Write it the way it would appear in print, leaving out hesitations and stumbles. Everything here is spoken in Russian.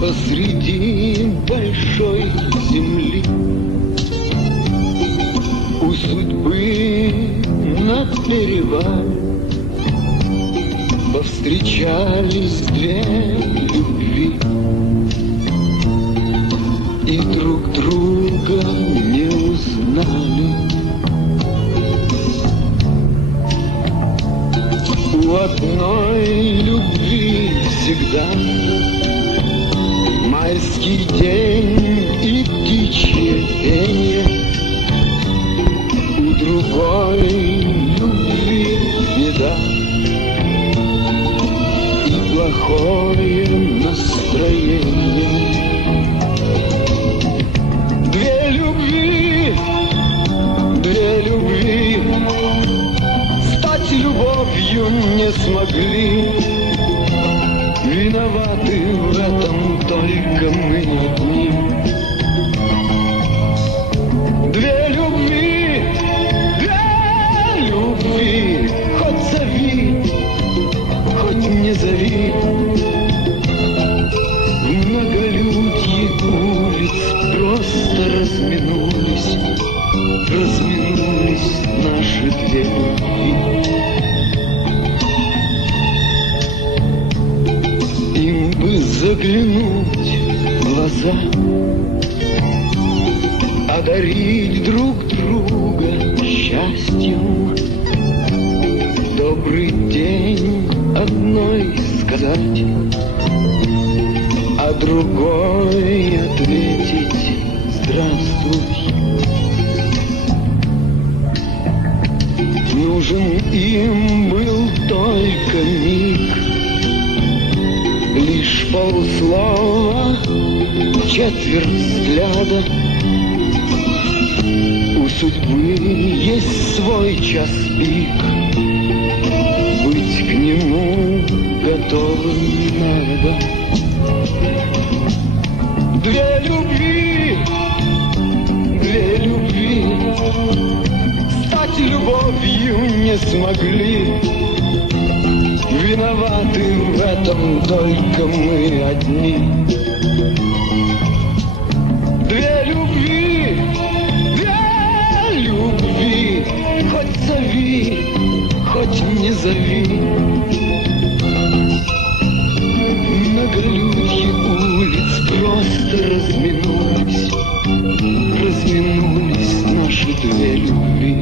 Посреди большой земли у судьбы на перевале повстречались две любви и друг друга не узнали. У одной любви всегда майский день и птичье пение, у другой любви беда и плохое настроение. Две любви стать любовью не смогли. Виноваты в этом только мы одни. Две любви, хоть зови, хоть не зови. В многолюдье улиц просто разминулись наши две любви. Им бы заглянуть в глаза, одарить друг друга счастьем, добрый день одной сказать, а другой ответить здравствуй. Нужен им был только миг, лишь полслова, четверть взгляда. У судьбы есть свой час пик, быть к нему готовым надо. Две любви стать любовью не смогли. Виноваты в этом только мы одни. Две любви, хоть зови, хоть не зови. Многолюдье улиц просто разминулись наши две любви.